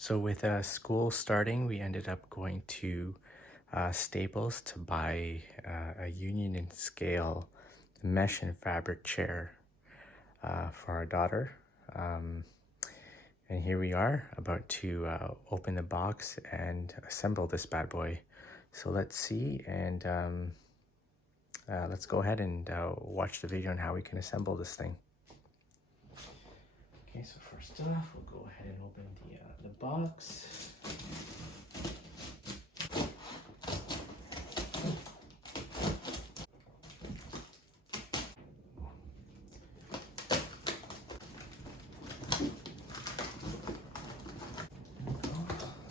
So with school starting, we ended up going to Staples to buy a union and scale mesh and fabric chair for our daughter. And here we are about to open the box and assemble this bad boy. So let's see, and let's go ahead and watch the video on how we can assemble this thing. Okay, so first off, we'll go ahead and open the box.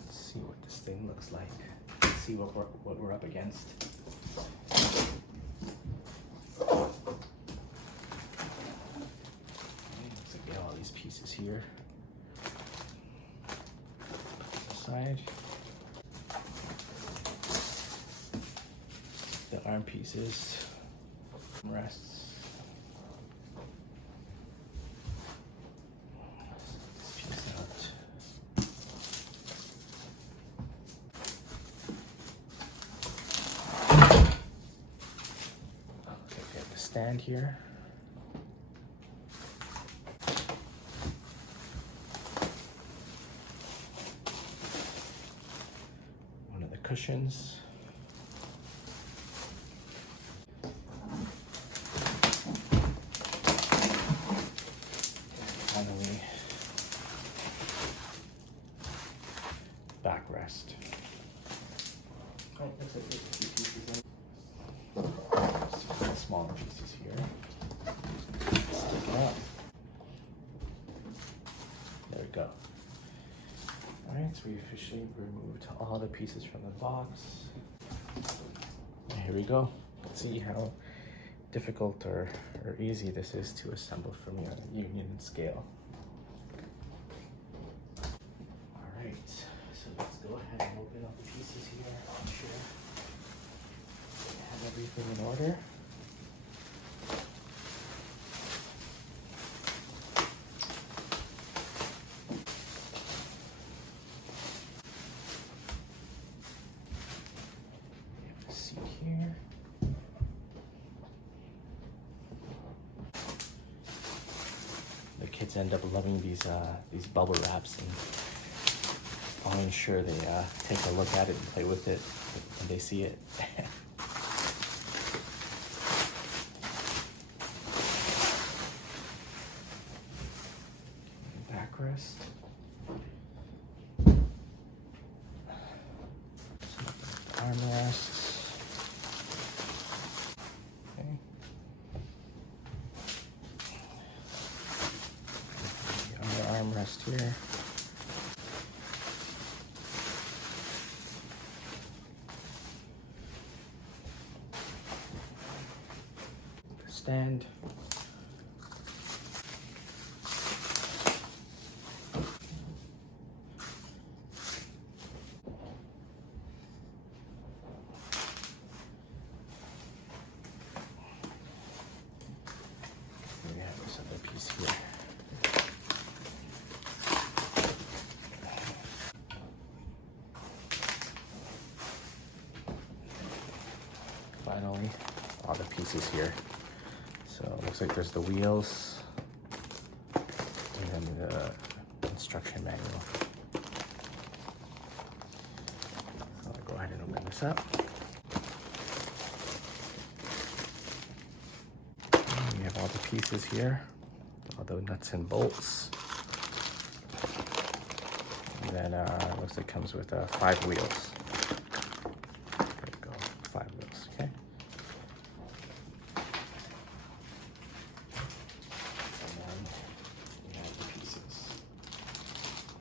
Let's see what this thing looks like. Let's see what we're up against. Looks like we have all these pieces here. Side. The arm pieces, rests. This piece out. Okay, we have the stand here. One of the cushions. Finally, backrest. Oh, looks like there's a few pieces in. Some of the smaller pieces here. Stick it up. There we go. Alright, so we officially removed all the pieces from the box. And here we go. Let's see how difficult or easy this is to assemble for me on a union and scale. Alright, so let's go ahead and open up the pieces here. Make sure we have everything in order. We have a seat here. The kids end up loving these bubble wraps, and I'll ensure they take a look at it and play with it when they see it. Backrest. Armrests. Okay. The other armrest here. The stand. We have this other piece here. Finally, all the pieces here. So it looks like there's the wheels and then the instruction manual. So I'll go ahead and open this up. And we have all the pieces here, all the nuts and bolts. And then it looks like it comes with 5 wheels. There we go, 5 wheels, okay? And then we have the pieces.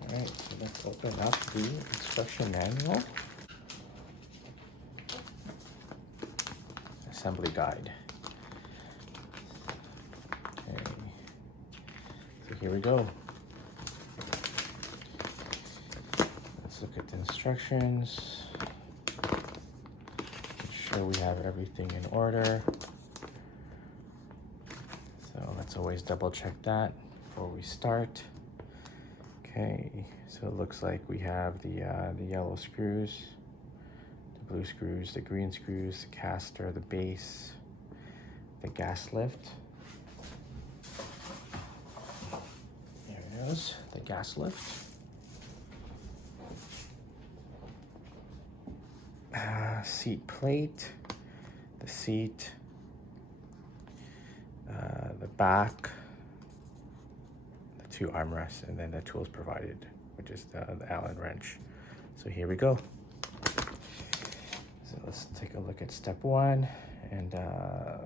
Alright, so let's open up the instruction manual. Assembly guide. Okay, so here we go. Let's look at the instructions. Make sure we have everything in order. So let's always double check that before we start. Okay, so it looks like we have the yellow screws, the blue screws, the green screws, the caster, the base, the gas lift. There it is, the gas lift. Seat plate, the seat, the back, the two armrests, and then the tools provided, which is the Allen wrench. So here we go. So let's take a look at step one, and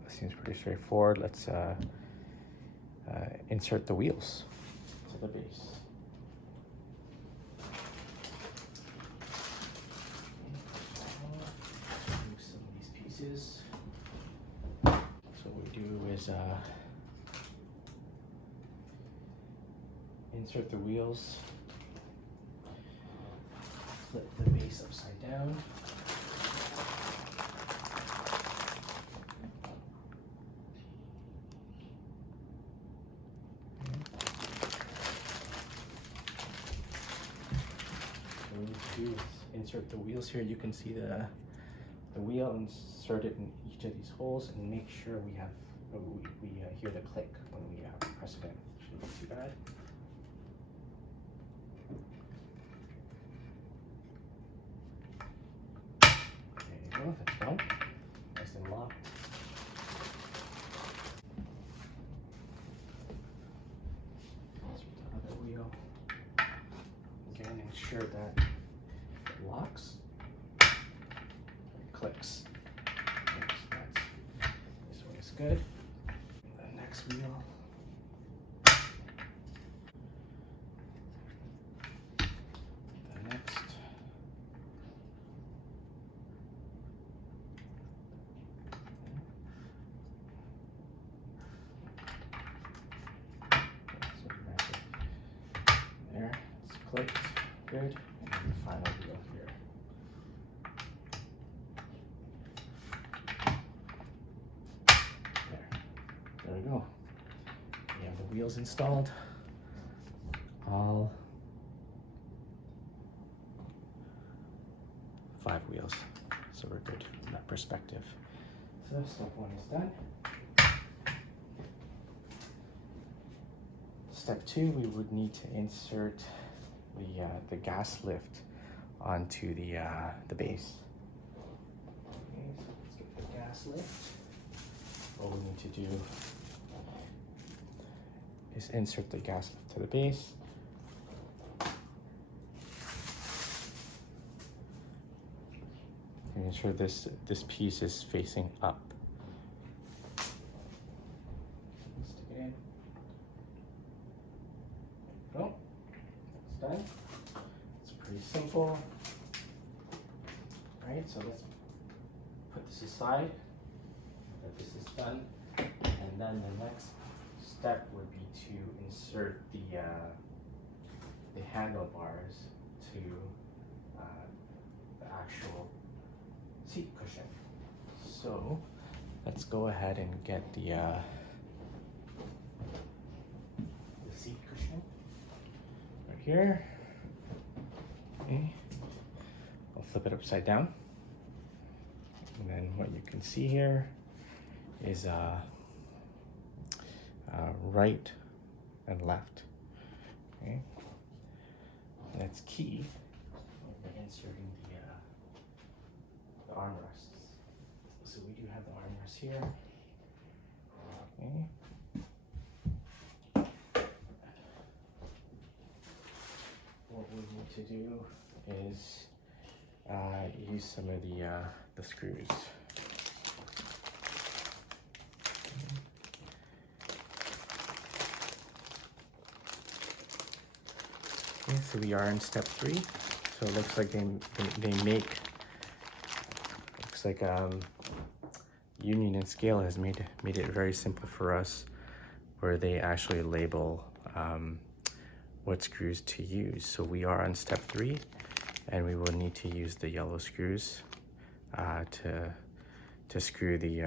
seems pretty straightforward. Let's insert the wheels to the base. Move some of these pieces. So what we do is insert the wheels, flip the base upside down. So what we do is insert the wheels here. You can see the wheel inserted in each of these holes, and make sure we have we hear the click when we press it in. Shouldn't be too bad. There you go, that's done. Nice and locked. Insert the other wheel. Again, ensure that it locks. Clicks. This one is good. The next wheel. The next. There, it's clicked. Good. And then the final wheel here. There we go. We have the wheels installed. All 5 wheels. So we're good from that perspective. So step 1 is done. Step 2, we would need to insert the gas lift onto the base. Okay, so let's get the gas lift. What we need to do is insert the gas lift to the base. And ensure this piece is facing up. Stick it in. Go. It's done. It's pretty simple. All right, so let's put this aside. That this is done, and then the next step would be to insert the handlebars to the actual seat cushion. So let's go ahead and get the seat cushion right here. Okay, I'll flip it upside down, and then what you can see here is right and left. Okay, and that's key when we're inserting the armrests. So we do have the armrests here. Okay. What we need to do is use some of the screws. Okay, so we are in step 3. So it looks like they make, looks like Union and Scale has made it very simple for us, where they actually label what screws to use. So we are on step 3, and we will need to use the yellow screws to screw the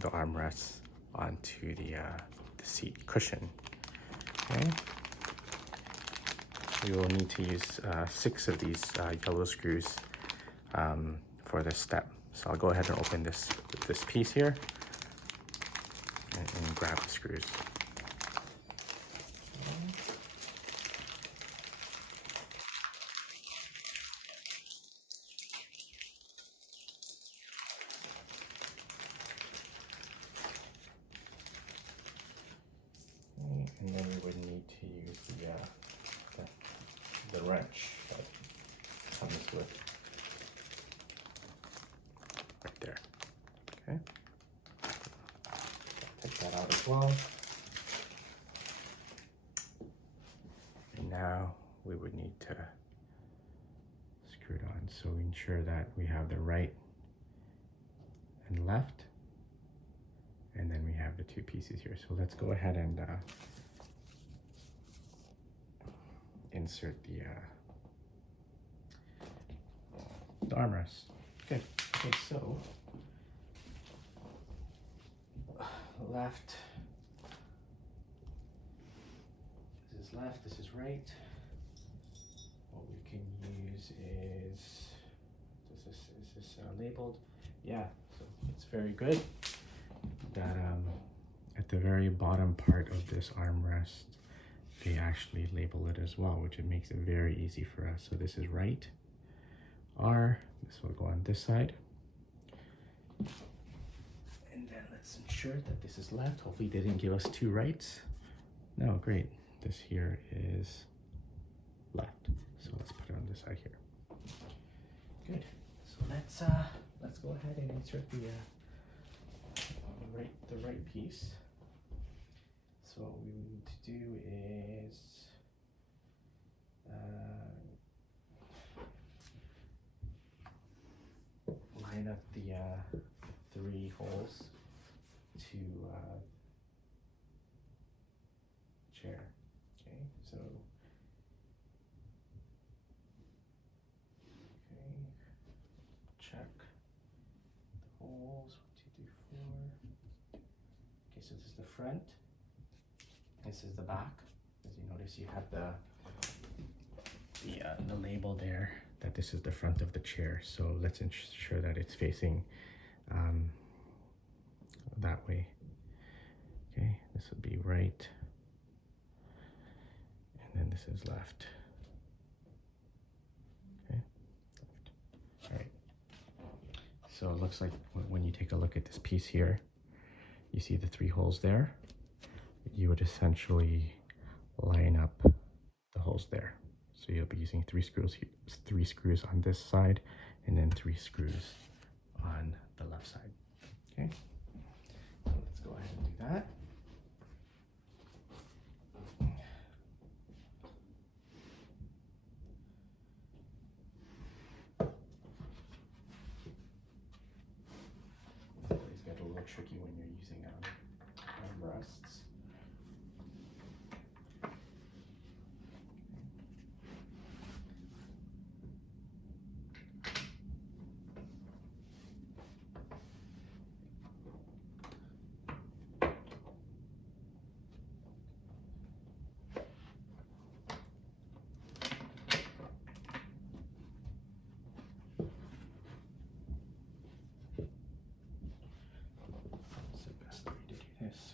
armrests onto the seat cushion. Okay. we will need to use 6 of these yellow screws for this step. So I'll go ahead and open this piece here and grab the screws. And then we would need to use the wrench that comes with right there. Okay, take that out as well. And now we would need to screw it on, so we ensure that we have the right and left, and then we have the 2 pieces here. So let's go ahead and insert the armrest. Good. Okay, so left. This is left. This is right. What we can use is this labeled? Yeah. So it's very good that at the very bottom part of this armrest, they actually label it as well, which it makes it very easy for us. So this is right, R, this will go on this side. And then let's ensure that this is left. Hopefully they didn't give us 2 rights. No, great. This here is left. So let's put it on this side here. Good. So let's go ahead and insert the right piece. So what we need to do is line up the 3 holes to chair. Okay, so check the holes. 1, 2, 3, 4. Okay, so this is the front. This is the back. As you notice, you have the label there that this is the front of the chair. So let's ensure that it's facing that way. Okay, this would be right, and then this is left. Okay, left. All right. So it looks like when you take a look at this piece here, you see the 3 holes there. You would essentially line up the holes there. So you'll be using 3 screws on this side, and then 3 screws on the left side. Okay, so let's go ahead and do that. These get a little tricky when you're using armrests.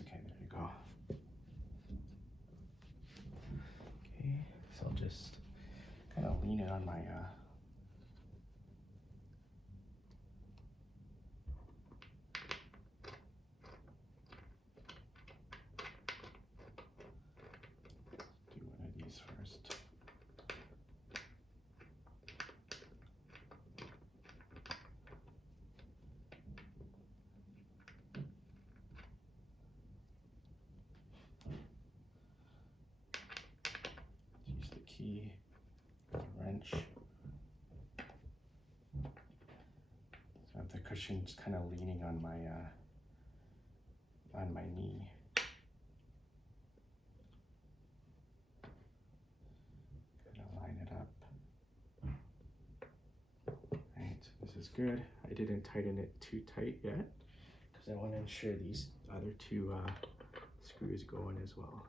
Okay, there you go. Okay, so I'll just kind of lean it on my do one of these first. Use the key, the wrench. So I have the cushion just kind of leaning on my knee. Gonna line it up. Right, so this is good. I didn't tighten it too tight yet because I want to ensure these other 2 screws go in as well.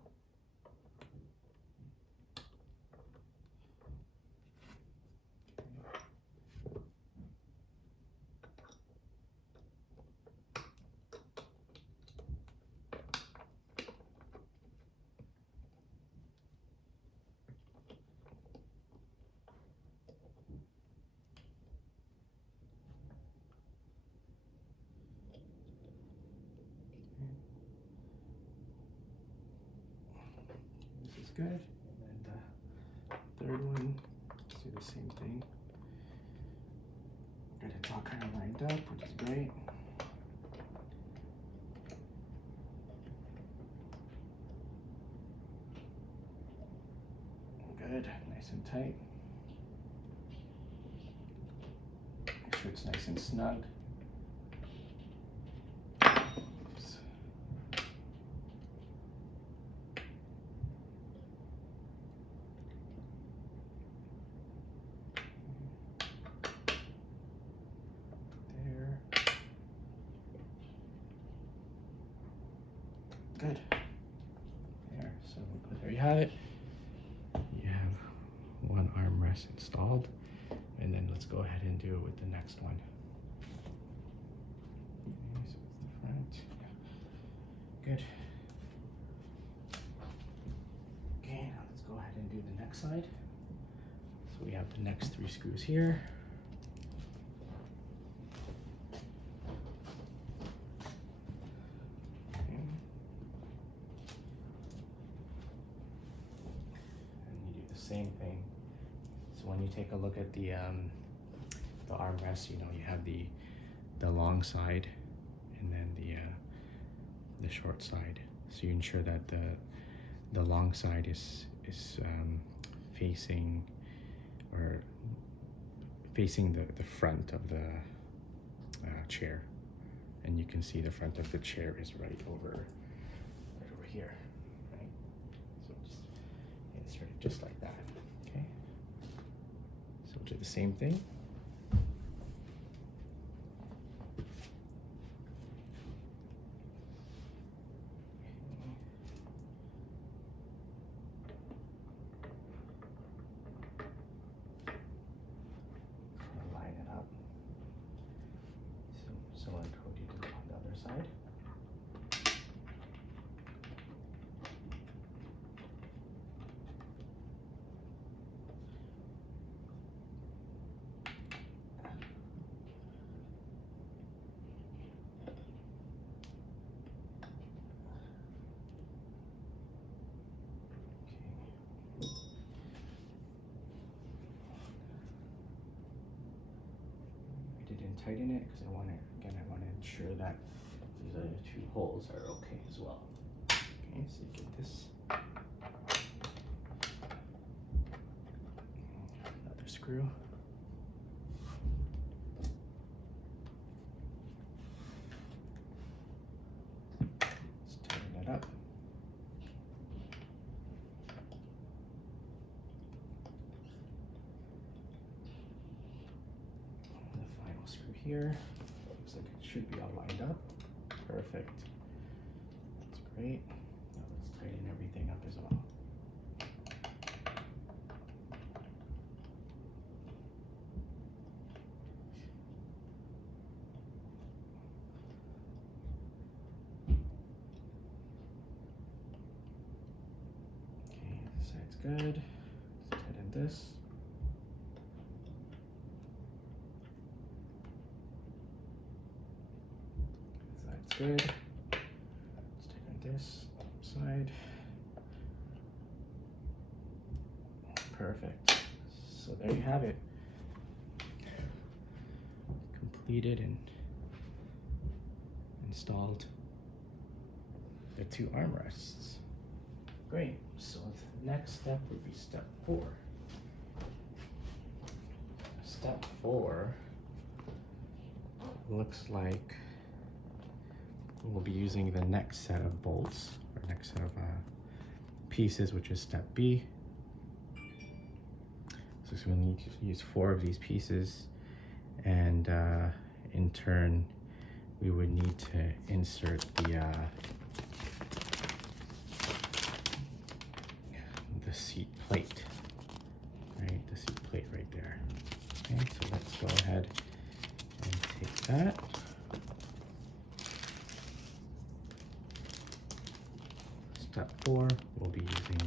good. And then the third one, let's do the same thing. Good, it's all kind of lined up, which is great. Good, nice and tight. Make sure it's nice and snug. Oops. There. Good. There, so there you have it. You have one armrest installed, and then let's go ahead and do it with the next one. Okay, so it's the front. Yeah. Good. Okay, now let's go ahead and do the next side. So we have the next 3 screws here. Same thing. So when you take a look at the armrest, you know, you have the long side and then the short side. So you ensure that the long side is facing the front of the chair, and you can see the front of the chair is right over here. Insert it just like that. Okay. So we'll do the same thing. Line it up. Similar to what you did on the other side. Tighten it because I want to ensure that these other 2 holes are okay as well. Okay, so you get this. Another screw. Let's tighten it up. Here, looks like it should be all lined up. Perfect. That's great. Now let's tighten everything up as well. Okay, this side's good. Let's tighten this. Good. Let's tighten this side. Perfect. So there you have it. Completed and installed the 2 armrests. Great. So the next step would be step 4. Step 4 looks like we'll be using the next set of bolts, or next set of pieces, which is step B. So we'll need to use 4 of these pieces, and in turn we would need to insert the seat plate, right? The seat plate right there. Okay, so let's go ahead and take that. Step 4, we'll be using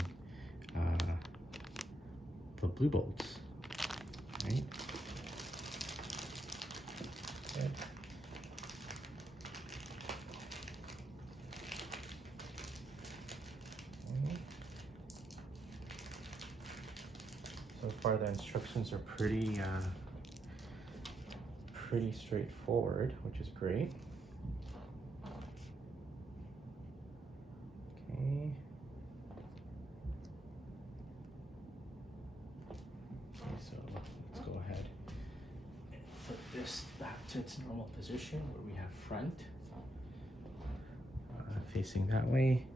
the blue bolts, right? Good. So far the instructions are pretty straightforward, which is great. Okay. Okay, so let's go ahead and flip this back to its normal position where we have front facing that way.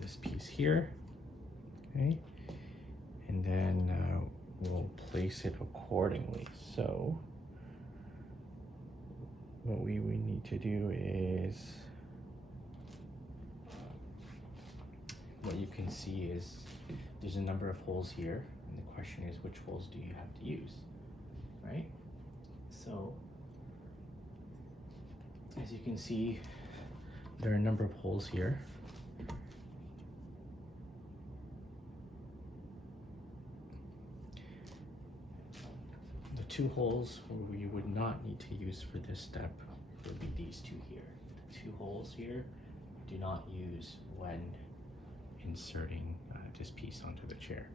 This piece here, okay, and then we'll place it accordingly. So what we need to do is, what you can see is there's a number of holes here, and the question is which holes do you have to use, right? So as you can see, there are a number of holes here. The two holes you would not need to use for this step would be these two here. The two holes here, do not use when inserting this piece onto the chair.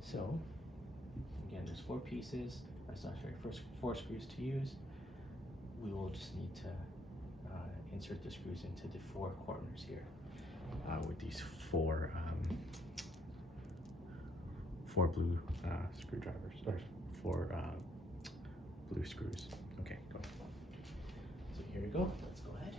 So again, there's four pieces, first four screws to use. We will just need to insert the screws into the four corners here with these four blue screwdrivers, or four blue screws. Okay, go. So here we go. Let's go ahead.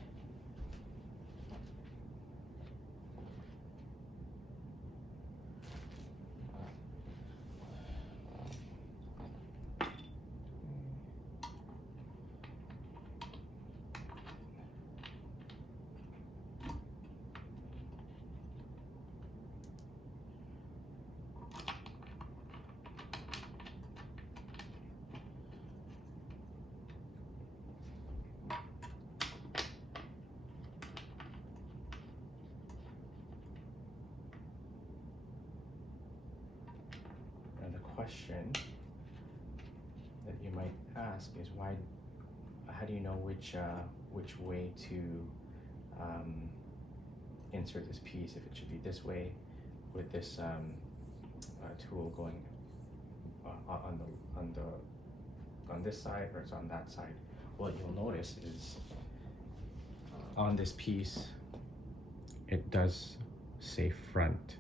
Question that you might ask is how do you know which way to insert this piece, if it should be this way with this tool going on this side, or it's on that side? What you'll notice is on this piece it does say front,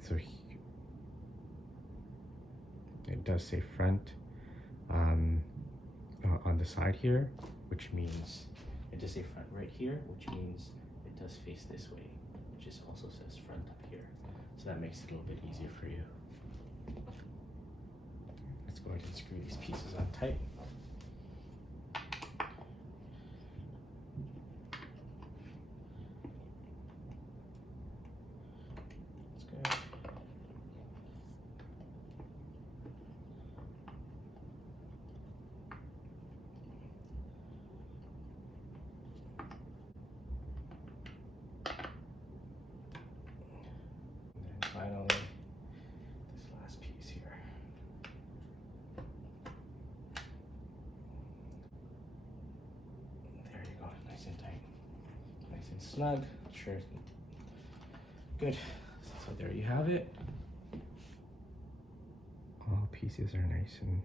so it does say front on the side here, which means it does say front right here, which means it does face this way, which is also says front up here. So that makes it a little bit easier for you. Let's go ahead and screw these pieces on tight. Finally, this last piece here. There you go, nice and tight, nice and snug. Sure, good. So there you have it. All pieces are nice and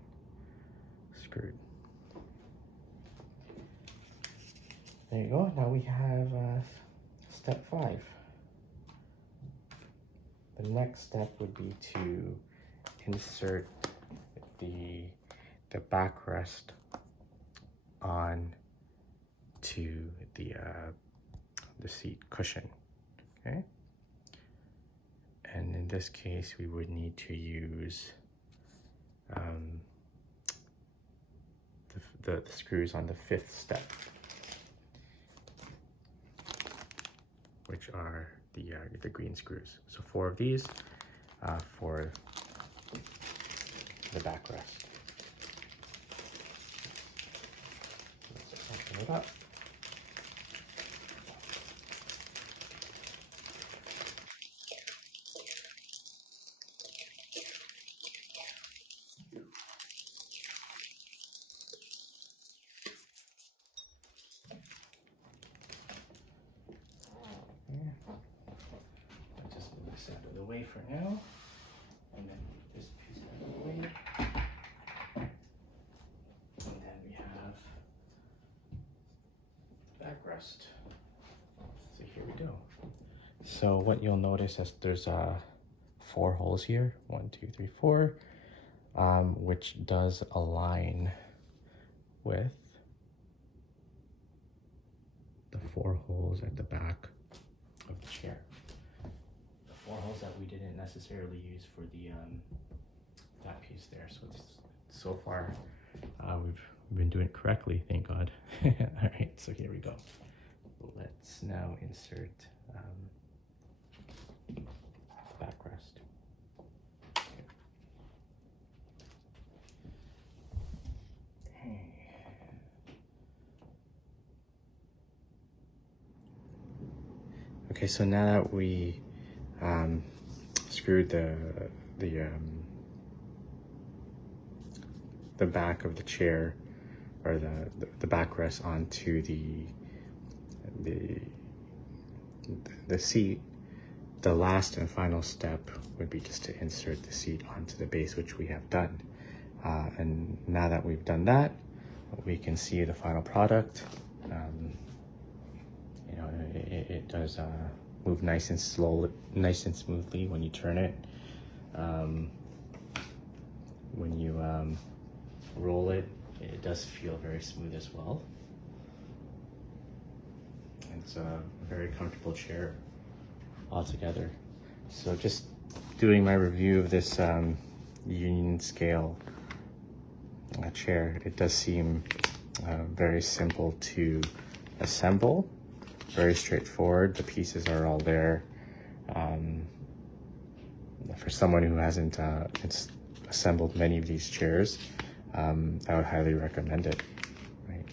screwed. There you go. Now we have step 5. The next step would be to insert the backrest on to the seat cushion. Okay, and in this case we would need to use the screws on the 5th step, which are the green screws. So 4 of these for the backrest. Let's open it up. for now. And then this piece out of the way. And then we have backrest. So here we go. So what you'll notice is there's 4 holes here, 1, 2, 3, 4, which does align with the 4 holes at the back of the chair. The 4 holes that we didn't necessarily use for the that piece there. So so far we've been doing it correctly, thank God. All right, so here we go. Let's now insert the backrest. Okay, so now that we screwed the back of the chair, or the backrest onto the seat, the last and final step would be just to insert the seat onto the base, which we have done. And now that we've done that, we can see the final product. You know, it does move nice and smoothly when you turn it. When you roll it, it does feel very smooth as well. It's a very comfortable chair altogether. So just doing my review of this union scale chair, it does seem very simple to assemble, very straightforward. The pieces are all there. For someone who hasn't assembled many of these chairs, I would highly recommend it. Right?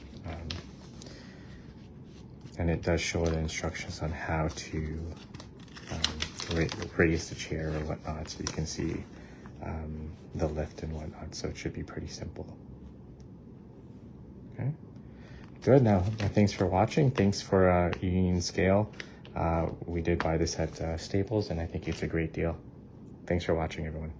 And it does show the instructions on how to raise the chair or whatnot, so you can see the lift and whatnot. So it should be pretty simple. Okay, good. Now, thanks for watching. Thanks for Union Scale. We did buy this at Staples, and I think it's a great deal. Thanks for watching, everyone.